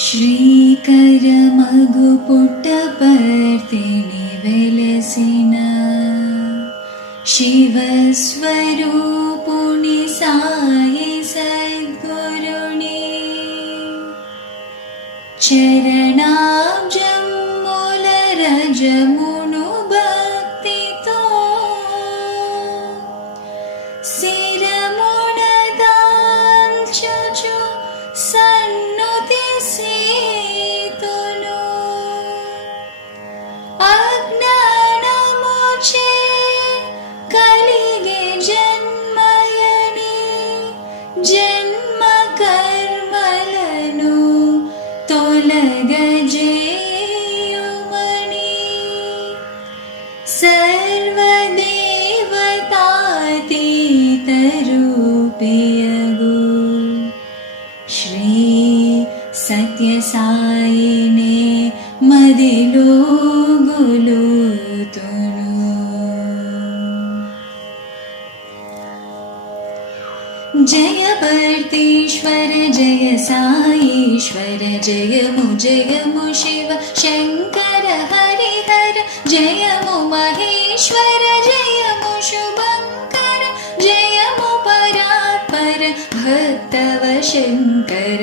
ಶ್ರೀಕರ ಮಗು ಪುಟ್ಟಪರ್ತಿನಿ ವೆಲಸಿನ ಶಿವಸ್ವರೂಪುಣಿ ಸಾಯಿ ಸದ್ಗುರುಣಿ ಚರಣಾಬ್ಜಮೂಲ ರಜಮುನು ಭಕ್ತಿತೋ ಸಿರಮುಣದಾಲ್ಚು ಸನ್ನುತಿಸಿತುನು ಅಜ್ಞಾನಮುಚೆ ಕಲಿಗೆ ಜನ್ಮಯನಿ ಜನ್ಮ ಕರ್ಮలను ತೊಲಗಜೇಯುಮಣಿ ಸರ್ವದೇವತಾತೀತ ರೂಪಿಯಗು ಶ್ರೀ ಸತ್ಯಸಾಯಿನೇ ಮದಿಲೋ ಗುಲುತುನು. ಜಯ ಭರ್ತೀಶ್ವರ ಜಯ ಸಾಯೀಶ್ವರ ಜಯಮು ಶಿವ ಶಂಕರ ಹರಿಹರ ಜಯಮು ಮಹೇಶ್ವರ ಜಯಮು ಶುಭಂಕರ ಜಯಮು ಪರಾತ್ಪರ ಭಕ್ತವ ಶಂಕರ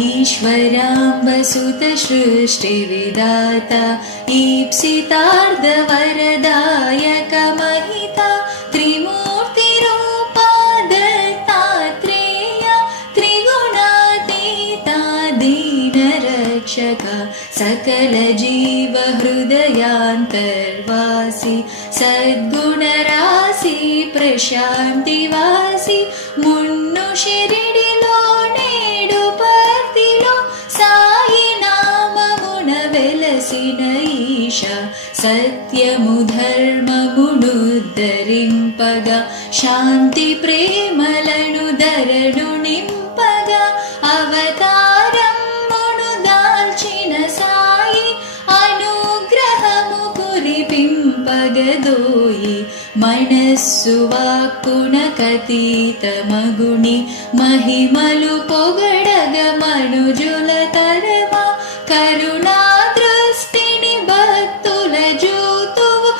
ಈಶ್ವರಾಂಬಸುತ ಸೃಷ್ಟಿ ವಿಧಾತ ಈಪ್ಸಿತಾರ್ಧ ವರದಾಯಕ ಮಹಿತ ತ್ರಿಮೂರ್ತಿ ರೂಪ ದತ್ತಾತ್ರೇಯ ತ್ರಿಗುಣಾತೀತ ದೀನ ರಕ್ಷಕ ಸಕಲ ಜೀವ ಹೃದಯಾಂತರ್ವಾಸಿ ಸದ್ಗುಣ ರಾಶಿ ಪ್ರಶಾಂತಿವಾಸಿ ಮುನ್ನು ಶಿರಿಡಿలో నేడు పర్తిలో సాయి నామమున వెలసిన ఈశ సత్యము ధర్మమునుద్ధరింపగా శాంతి ప్రేమలను ధరణు నింపగా అవతారమును దాల్చిన సాయి అనుగ్రహము కురిపింపగదోయి మనస్సు వాక్కున కతీత మగుని మహిమలు పొగడగ మనుజుల తరమా కరుణా దృష్టిని భక్తుల జూతువు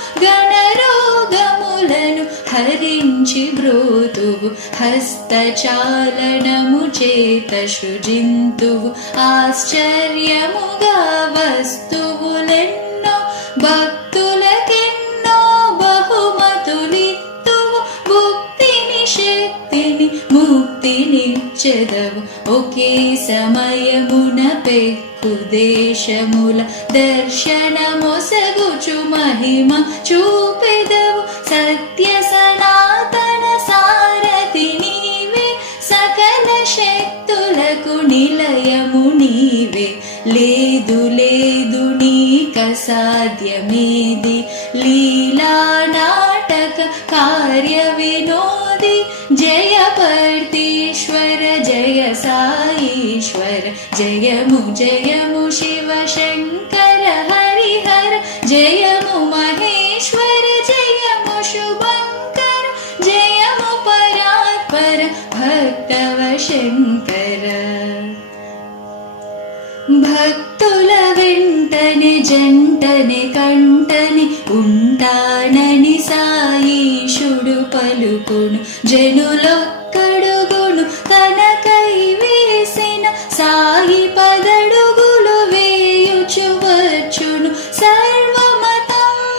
గణరోగములను హరించి బ్రోతువు హస్తచాలనము చేత సృజింతువు ఆశ్చర్యముగా వస్తువులెన్నో భక్తులకెన్నో బహుమతులిత్తువు భుక్తిని శక్తిని ముక్తినిచ్చెదవు ఒకే సమయమున పెక్కు దేశముల దర్శనమొసగుచు మహిమ చూపెదవు సత్య సనాతన సారథి నీవే సకల శక్తులకు నిలయము నీవే లేదు లేదు నీక సాధ్యమేది లీలా నాటక కార్య వినోది జయ పర్తీశ్వర జయ సాయీశ్వర జయము శివ శంకర హరిహర జయము మహేశ్వర జయము శుభంకర జయము పరాత్పర భక్తవ శంకర భక్తుల వెంటనే జంటనే కంటని ఉంటానని సాయీశుడు పలుకును జనులొక్కడుగును తనకై వేసిన సాయి పదడుగులు వేయుచు వచ్చును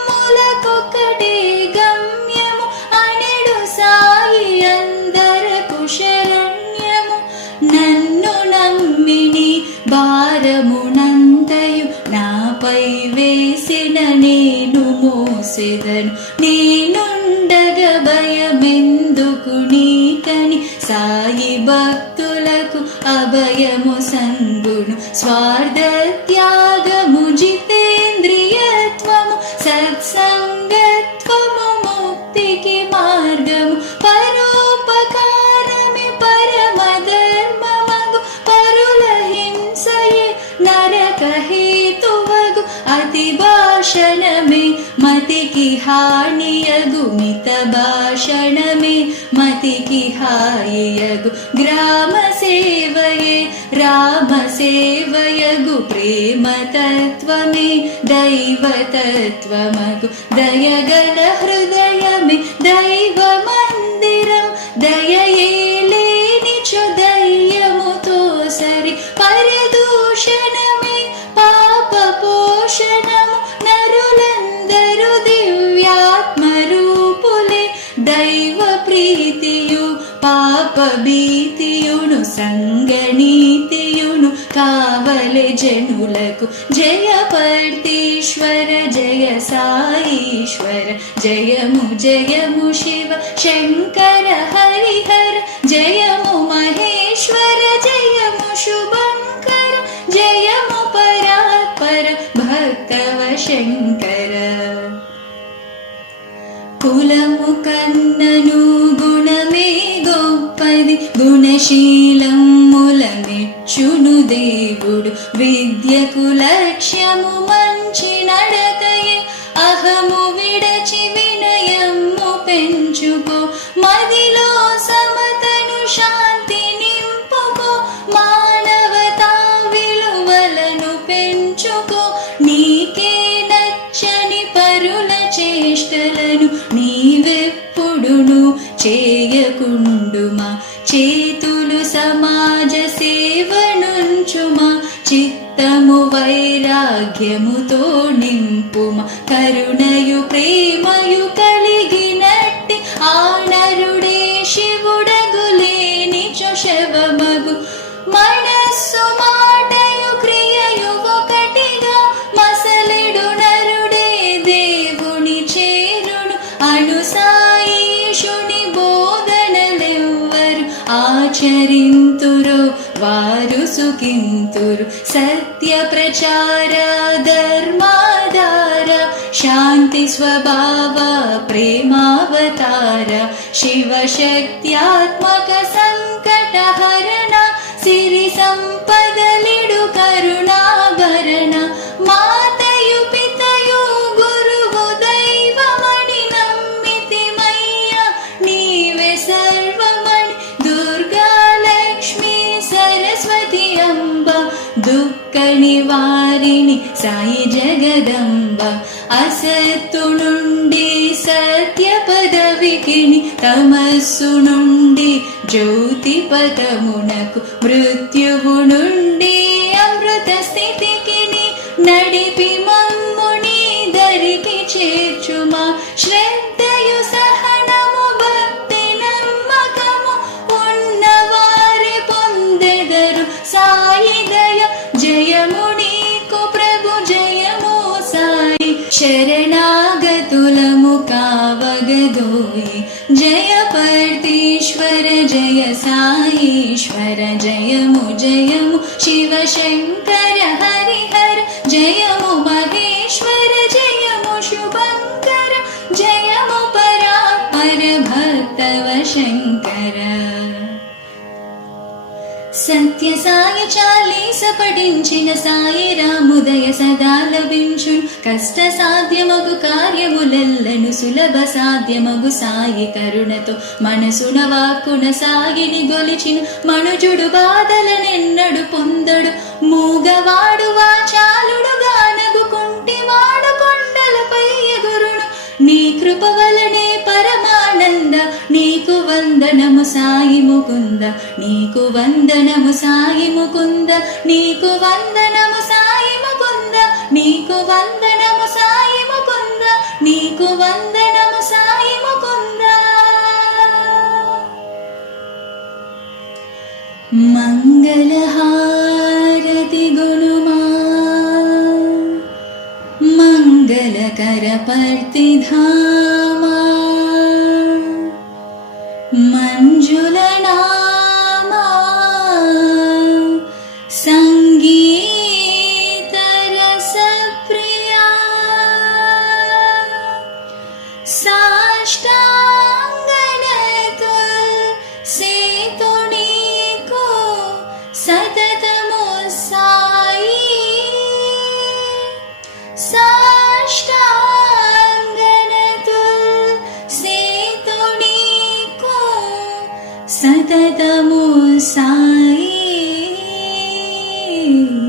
సర్వమతములకొకటే గమ్యము అనెడు సాయి అందరకు శరణ్యము నన్ను నమ్మిని భారమునంతయు నాపై వేసిన నేను మోసెదను నేనుండగ భయమెందుకు నీకని సాయి భక్తులకు అభయము సంగును స్వార్థ త్యాగము జితేంద్రియత్వము సత్సంగత్వము ముక్తికి మార్గము పరోపకారమే పరమధర్మమగు పరుల హింసయే నరక హేతువగు అతి భాషణమే మతికి హానియగు మిత భాషణమే మతికి హాయియగు గ్రామ సేవయే రామ సేవయగు ప్రేమ తత్వమే దైవతత్వమగు దయగల హృదయమే దైవ మందిరం దయయేలేనిచు దయ్యముతో సరి పరదూషణమే పాప పోషణము నరులందరూ దివ్యాత్మరూపులే దైవ ప్రీతియు పాప భీతియును సంగనీతియును కావలె జనులకు జయ పర్తీశ్వర జయ సాయీశ్వర జయము జయము శివ శంకర హరిహర జయము మహేశ్వర జయము శుభంకర జయము పరాత్పర భక్తవ శంకర కులము కన్నను గుణమే గొప్పది గుణశీలముల మెచ్చును దేవుడు విద్యకు లక్ష్యము మంచి నడకయే అహము విడచి వినయము పెంచుకో మదిలో సమతను శాంతి నింపుకో మానవతా విలువలను పెంచుకో నీకే నచ్చని పరుల చేష్టలను నీవెప్పుడును చేయకుండుమా చేతులు సమాజ సేవనుంచుమా చిత్తము వైరాగ్యముతో నింపుమా కరుణయు ప్రేమయు కలిగినట్టి ఆ నరుడే శివుడగులేనిచు శవమగు మనస్సు మాటయు క్రియయు ఒకటిగా మసలిడు నరుడే దేవుని చేరును అణుసాయీషుని బోధనలెవ్వరు ఆచరింతురో వారు సుఖింతురు సత్య ప్రచార ధర్మాధార శాంతి స్వభావ ప్రేమావతార శివశక్త్యాత్మక సంకట హరణ సిరి సంపదలిడు కరుణాభరణ మాతయు పితయు గురువు దైవమణి నమ్మితిమయ్య నీవే సర్వమణి దుర్గా లక్ష్మీ సరస్వతి అంబ దుఃఖ నివారిణి సాయి జగదంబ అసత్తు నుండి సత్య పదవికిని తమస్సు నుండి జ్యోతి పదమునకు మృత్యువు నుండి అమృత స్థితికిని నడిపి మమ్ముని దరికి చేర్చుమా శ్రద్ధయు సహనము భక్తి నమ్మకము ఉన్నవారి పొందెదరు సాయి దయ జయము నీకు ప్రభు జయము సాయి శరణాగతులము కావగదోయి జయ పర్తీశ్వర జయ సాయీశ్వర జయము జయము శివ శంకర హరిహర జయము మహేశ్వర జయము శుభంకర జయము పరాత్పర భక్తవ శంకర సత్య సాయి చాలీస పఠించిన సాయి రాముదయ సదా లభించును కష్ట సాధ్యమగు కార్యములెల్లను సులభ సాధ్యమగు సాయి కరుణతో మనసున వాక్కున సాగిని గొలిచిన మనుజుడు బాధలనెన్నడు పొందడు మూగవాడు వాచాలుడు గానగు కుంటివాడు కొండలపై ఎగురును నీ కృప వలనే పరమానంద నీకు వందనము సాయి ముకుంద నీకు వందనము సాయి ముకుంద నీకు వందనము సాయి ముకుంద నీకు వందనము సాయి ముకుంద నీకు వందనము సాయి ముకుంద మంగళహారతి గుణమా మంగళకర పర్తిధామా మంజుల నామా సంగీత రస ప్రియా సాష్టాంగనతో సేతునీకు సతతము సాయి సాష్టాంగనతో సేతునీకు సతతము సాయి साई